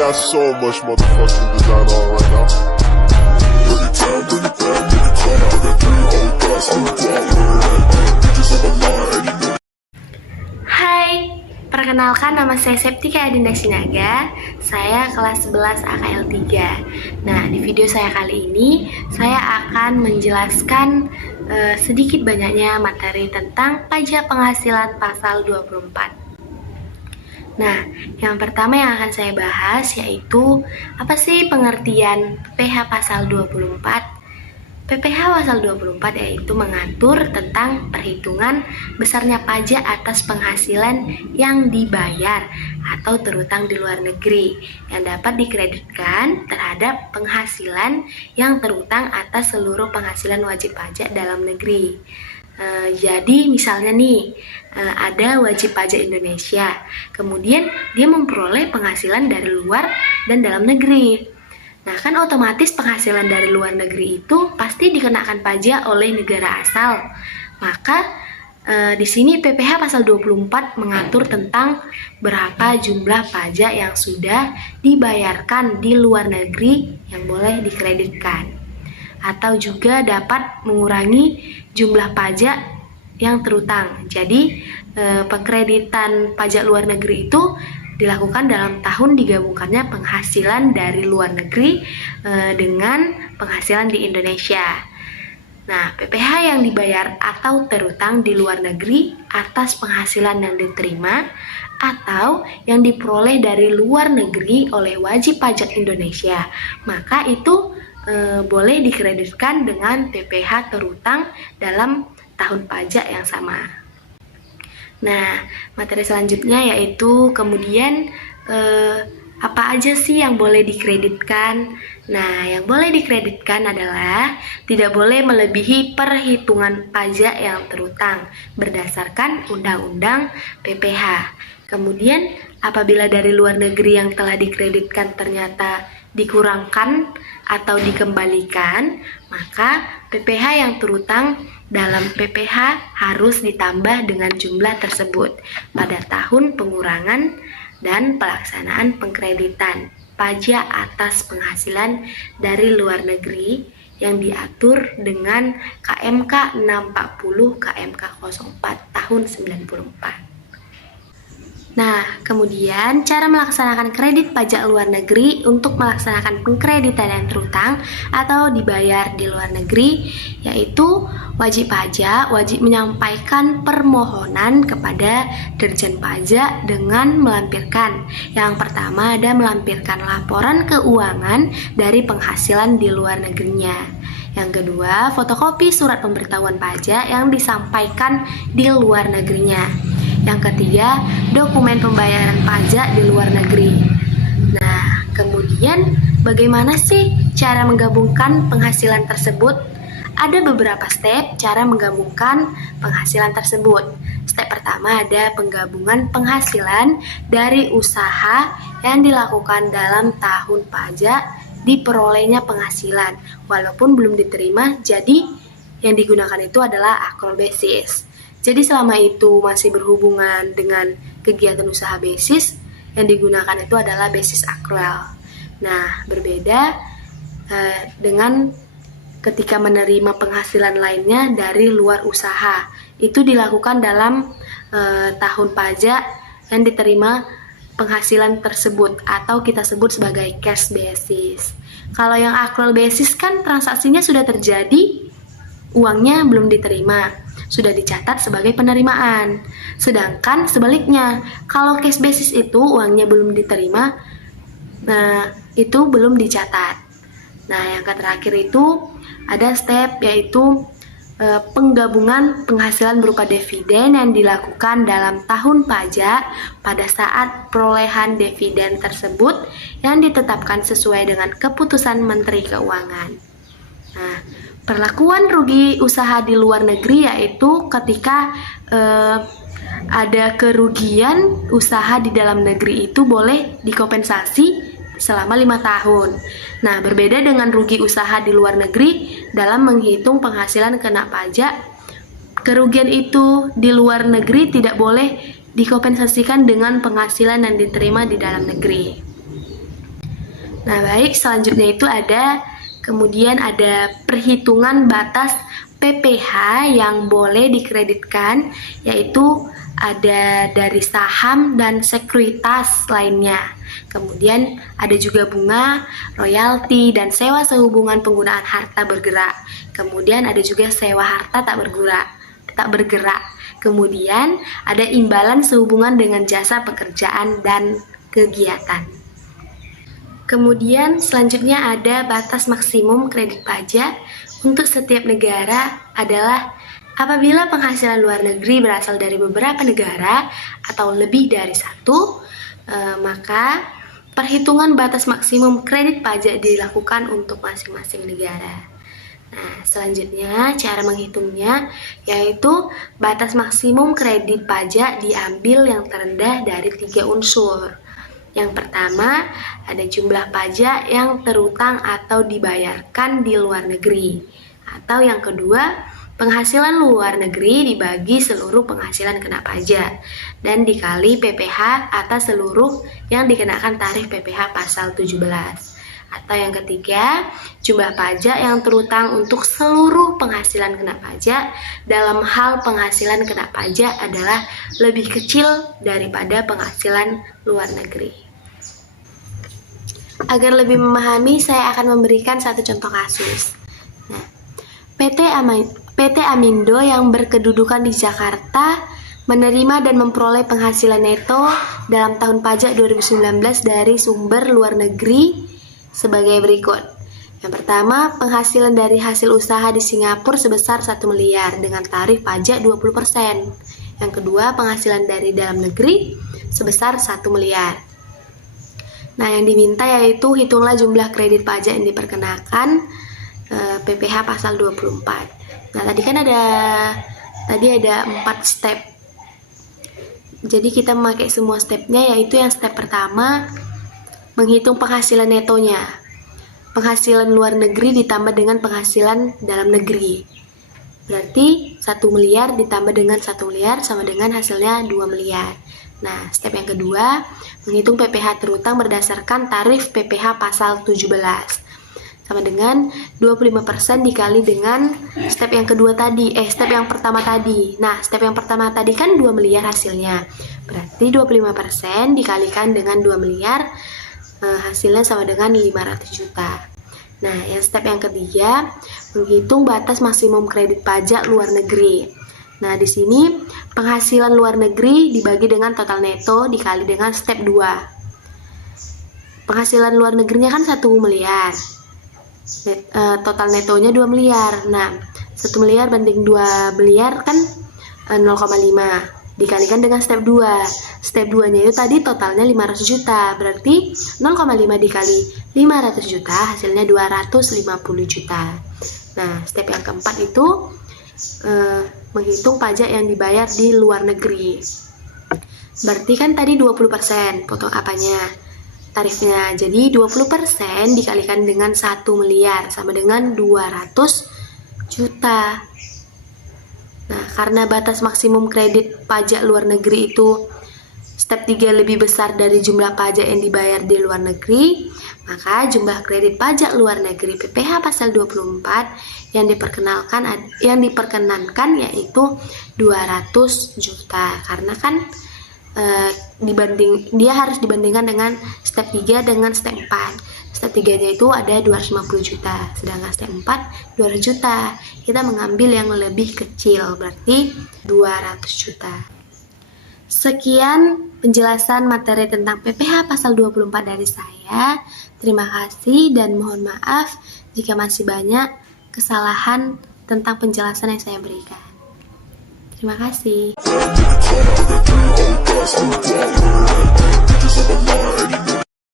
got so much motherfucking design on right now. Bring it down, bring it down, bring it down. I got 3 old guys on the block with it. Bitches on the line, and you know. Hai, perkenalkan nama saya Septika Adinda Sinaga. Saya kelas 11 AKL 3. Nah, di video saya kali ini saya akan menjelaskan sedikit banyaknya materi tentang pajak penghasilan pasal 24. Nah, yang pertama yang akan saya bahas yaitu apa sih pengertian PPh pasal 24? PPh pasal 24 yaitu mengatur tentang perhitungan besarnya pajak atas penghasilan yang dibayar atau terutang di luar negeri yang dapat dikreditkan terhadap penghasilan yang terutang atas seluruh penghasilan wajib pajak dalam negeri. Jadi misalnya nih ada wajib pajak Indonesia, kemudian dia memperoleh penghasilan dari luar dan dalam negeri. Nah, kan otomatis penghasilan dari luar negeri itu pasti dikenakan pajak oleh negara asal. Maka di sini PPh pasal 24 mengatur tentang berapa jumlah pajak yang sudah dibayarkan di luar negeri yang boleh dikreditkan, atau juga dapat mengurangi jumlah pajak yang terutang. Jadi pengkreditan pajak luar negeri itu dilakukan dalam tahun digabungkannya penghasilan dari luar negeri dengan penghasilan di Indonesia. Nah, PPh yang dibayar atau terutang di luar negeri atas penghasilan yang diterima atau yang diperoleh dari luar negeri oleh wajib pajak Indonesia, maka itu boleh dikreditkan dengan PPh terutang dalam tahun pajak yang sama. Nah, materi selanjutnya yaitu kemudian apa aja sih yang boleh dikreditkan? Nah, yang boleh dikreditkan adalah tidak boleh melebihi perhitungan pajak yang terutang berdasarkan Undang-Undang PPh. Kemudian, apabila dari luar negeri yang telah dikreditkan ternyata dikurangkan atau dikembalikan, maka PPh yang terutang dalam PPh harus ditambah dengan jumlah tersebut pada tahun pengurangan dan pelaksanaan pengkreditan pajak atas penghasilan dari luar negeri yang diatur dengan KMK 640 KMK 04 tahun 94. Nah, kemudian cara melaksanakan kredit pajak luar negeri untuk melaksanakan pengkreditan yang terutang atau dibayar di luar negeri, yaitu wajib pajak wajib menyampaikan permohonan kepada Dirjen Pajak dengan melampirkan. Yang pertama ada melampirkan laporan keuangan dari penghasilan di luar negerinya. Yang kedua, fotokopi surat pemberitahuan pajak yang disampaikan di luar negerinya. Yang ketiga, dokumen pembayaran pajak di luar negeri. Nah, kemudian bagaimana sih cara menggabungkan penghasilan tersebut? Ada beberapa step cara menggabungkan penghasilan tersebut. Step pertama ada penggabungan penghasilan dari usaha yang dilakukan dalam tahun pajak diperolehnya penghasilan walaupun belum diterima, jadi yang digunakan itu adalah accrual basis. Jadi selama itu masih berhubungan dengan kegiatan usaha basis, yang digunakan itu adalah basis accrual. Nah, berbeda dengan ketika menerima penghasilan lainnya dari luar usaha. Itu dilakukan dalam tahun pajak yang diterima penghasilan tersebut atau kita sebut sebagai cash basis. Kalau yang accrual basis kan transaksinya sudah terjadi, uangnya belum diterima, sudah dicatat sebagai penerimaan. Sedangkan sebaliknya, kalau cash basis itu uangnya belum diterima, nah itu belum dicatat. Nah, yang terakhir itu ada step yaitu penggabungan penghasilan berupa dividen yang dilakukan dalam tahun pajak pada saat perolehan dividen tersebut yang ditetapkan sesuai dengan keputusan Menteri Keuangan. Nah, perlakuan rugi usaha di luar negeri yaitu ketika ada kerugian usaha di dalam negeri itu boleh dikompensasi selama 5 tahun. Nah, berbeda dengan rugi usaha di luar negeri dalam menghitung penghasilan kena pajak, kerugian itu di luar negeri tidak boleh dikompensasikan dengan penghasilan yang diterima di dalam negeri. Nah, baik, selanjutnya itu kemudian ada perhitungan batas PPh yang boleh dikreditkan, yaitu ada dari saham dan sekuritas lainnya. Kemudian ada juga bunga, royalti, dan sewa sehubungan penggunaan harta bergerak. Kemudian ada juga sewa harta tak bergerak. Kemudian ada imbalan sehubungan dengan jasa pekerjaan dan kegiatan. Kemudian selanjutnya ada batas maksimum kredit pajak untuk setiap negara adalah apabila penghasilan luar negeri berasal dari beberapa negara atau lebih dari satu, maka perhitungan batas maksimum kredit pajak dilakukan untuk masing-masing negara. Nah, selanjutnya cara menghitungnya yaitu batas maksimum kredit pajak diambil yang terendah dari 3 unsur. Yang pertama, ada jumlah pajak yang terutang atau dibayarkan di luar negeri. Atau yang kedua, penghasilan luar negeri dibagi seluruh penghasilan kena pajak dan dikali PPh atas seluruh yang dikenakan tarif PPh pasal 17. Atau yang ketiga, jumlah pajak yang terutang untuk seluruh penghasilan kena pajak dalam hal penghasilan kena pajak adalah lebih kecil daripada penghasilan luar negeri. Agar lebih memahami, saya akan memberikan satu contoh kasus. Nah, PT Amindo yang berkedudukan di Jakarta menerima dan memperoleh penghasilan neto dalam tahun pajak 2019 dari sumber luar negeri sebagai berikut. Yang pertama, penghasilan dari hasil usaha di Singapura sebesar 1 miliar dengan tarif pajak 20%. Yang kedua, penghasilan dari dalam negeri sebesar 1 miliar. Nah, yang diminta yaitu hitunglah jumlah kredit pajak yang diperkenakan PPh pasal 24. Nah, tadi ada 4 step. Jadi kita memakai semua stepnya, yaitu yang step pertama menghitung penghasilan netonya. Penghasilan luar negeri ditambah dengan penghasilan dalam negeri. Berarti 1 miliar ditambah dengan 1 miliar sama dengan hasilnya 2 miliar. Nah, step yang kedua, menghitung PPh terutang berdasarkan tarif PPh pasal 17. Sama dengan 25% dikali dengan step yang pertama tadi. Nah, step yang pertama tadi kan 2 miliar hasilnya. Berarti 25% dikalikan dengan 2 miliar, hasilnya sama dengan 500 juta. Nah, yang step yang ketiga, menghitung batas maksimum kredit pajak luar negeri. Nah, di sini penghasilan luar negeri dibagi dengan total neto dikali dengan step 2. Penghasilan luar negerinya kan 1 miliar. Total netonya 2 miliar. Nah, 1 miliar banding 2 miliar kan 0,5 dikalikan dengan step 2. Step 2-nya itu tadi totalnya 500 juta. Berarti 0,5 dikali 500 juta hasilnya 250 juta. Nah, step yang keempat itu menghitung pajak yang dibayar di luar negeri. Berarti kan tadi 20% potong tarifnya. Jadi 20% dikalikan dengan 1 miliar sama dengan 200 juta. Nah, karena batas maksimum kredit pajak luar negeri itu step 3 lebih besar dari jumlah pajak yang dibayar di luar negeri, maka jumlah kredit pajak luar negeri PPh pasal 24 yang diperkenankan yaitu 200 juta. Karena kan dia harus dibandingkan dengan step 3 dengan step 4. Step 3-nya itu ada 250 juta, sedangkan step 4 200 juta. Kita mengambil yang lebih kecil, berarti 200 juta. Sekian penjelasan materi tentang PPh pasal 24 dari saya. Terima kasih dan mohon maaf jika masih banyak kesalahan tentang penjelasan yang saya berikan. Terima kasih.